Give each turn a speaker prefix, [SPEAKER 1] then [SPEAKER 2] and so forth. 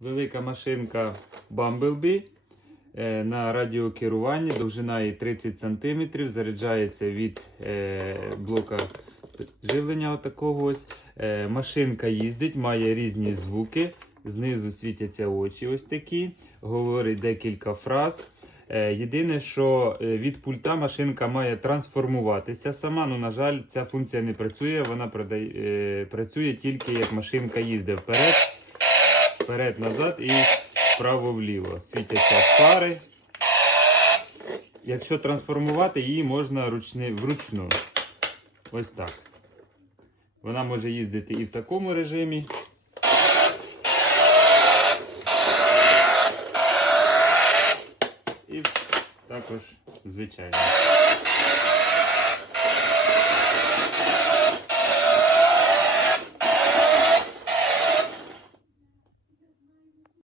[SPEAKER 1] велика машинка Bumblebee е, на радіокеруванні, довжина її 30 см, заряджається від е, блока живлення отакого ось. Е, машинка їздить, має різні звуки. Знизу світяться очі ось такі, говорить декілька фраз. Єдине, що від пульта машинка має трансформуватися сама. Ну, на жаль, ця функція не працює. Вона працює тільки як машинка їздить вперед, вперед, назад і вправо-вліво. Світяться фари. Якщо трансформувати, її можна ручни, вручну. Ось так. Вона може їздити і в такому режимі. І також звичайно.